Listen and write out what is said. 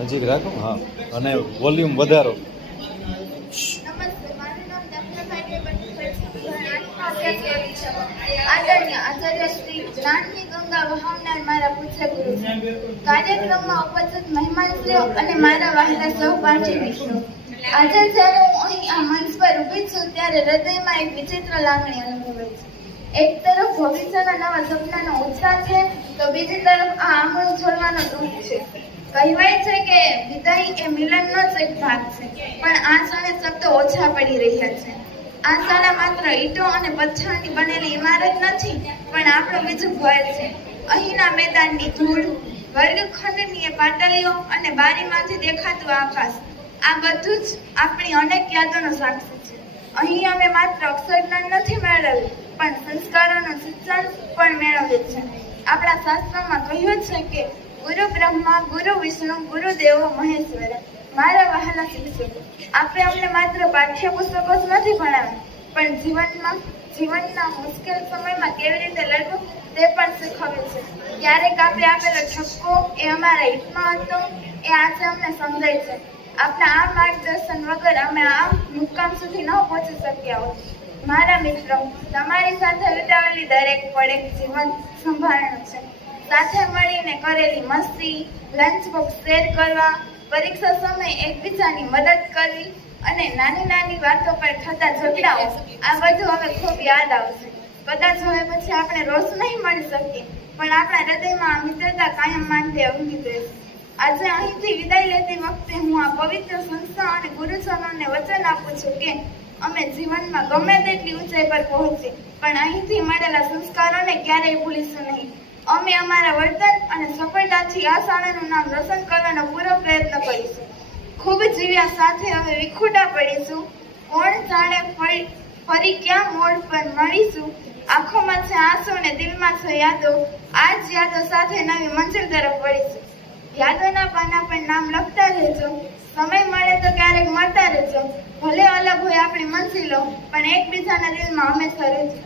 નજીક રાખો. હા, અને વોલ્યુમ વધારો. નમસ્તે, મારું નામ દક્ષાભાઈ આદરણીય આચાર્ય શ્રી જ્ઞાનની ગંગા વહાવનાર મારા પૂજ્ય ગુરુ છે. કાર્યક્રમમાં ઉપસ્થિત મહેમાનશ્રીઓ અને મારા વહાલા સહપાઠી મિત્રો, આજે જ્યારે હું અહીં આ મંચ પર ઊભી છું ત્યારે હૃદયમાં એક વિચિત્ર લાગણી અનુભવાય છે. એક તરફ ભવિષ્યના નવા સપનાનો ઉત્સાહ છે, તો બીજી તરફ આ આંગણું છોડવાનો દુઃખ છે. કહેવાય છે કે વિદાય એ મિલનનો જ એક ભાગ છે, પણ આ ક્ષણે શબ્દો ઓછા પડી રહ્યા છે. આ શાળા માત્ર ઈંટો અને પથ્થરની બનેલી ઇમારત નથી, પણ આપણું બીજું ઘર છે. અહીંના મેદાનની ધૂળ, વર્ગખંડની પાટલીઓ અને બારીમાંથી દેખાતું આકાશ, આ બધું જ આપણી અનેક યાદોનો સાક્ષી છે. અહીં અમે માત્ર અક્ષર જ્ઞાન નથી મેળવ્યું, પણ સંસ્કારોનું શિક્ષણ પણ મેળવ્યું છે. આપણા શાસ્ત્રોમાં કહ્યું છે કે ગુરુ બ્રહ્મા, ગુરુ વિષ્ણુ, ગુરુ દેવો મહેશ્વર. મારા વહાલા શિક્ષકો, આપણે અમને માત્ર પાઠ્યપુસ્તકો જ નથી ભણાવ્યા, પણ જીવનના મુશ્કેલ સમયમાં કેવી રીતે લડવું તે પણ શીખવ્યું છે. ક્યારેક આપણે આપેલો ઠપકો એ અમારા હિતમાં હતો, એ આજે અમને સમજાય છે. આપણા આ માર્ગદર્શન વગર અમે આ મુકામ સુધી ન પહોંચી શક્યા હોત. મારા મિત્રો, તમારી સાથે વિતાવેલી દરેક પળ એક જીવન સંભાળનું છે. સાથે મળીને કરેલી મસ્તી, લંચ બોક્સ શેર કરવા, પરીક્ષા સમયે એકબીજાની મદદ કરવી અને નાની નાની વાતો પર થતા ઝઘડાઓ, આ બધું હવે ખૂબ યાદ આવશે. કદાચ હવે પછી આપણે રોજ નહીં મળી શકીએ, પણ આપણા હૃદયમાં આ મિત્રતા કાયમ માટે ઊંઘી રહેશે. આજે અહીંથી વિદાય લેતી વખતે હું આ પવિત્ર સંસ્થા અને ગુરુજનોને વચન આપું છું કે અમે જીવનમાં ગમે તેટલી ઊંચાઈ પર પહોંચીએ, પણ અહીંથી મળેલા સંસ્કારોને ક્યારેય ભૂલીશું નહીં. અમે અમારા વર્તન અને સફળતાથી આ શાળાનું નામ રોશન કરવાનો પૂરો પ્રયત્ન કરીશું. ખૂબ જીવ્યા સાથે હવે વિખૂટા પડીશું. કોણ જાણે ફરી ક્યાં મોડ પર મળીશું. આંખોમાં છે આંસુ અને દિલમાં છે યાદો. આ જ યાદો સાથે નવી મંજિલ તરફ વળીશું. યાદોના પાના પર નામ લખતા રહેજો. સમય મળે તો ક્યારેક મળતા રહેજો. ભલે અલગ હોય આપણી મંજિલો, પણ એકબીજાના દિલમાં હંમેશા રહેજો.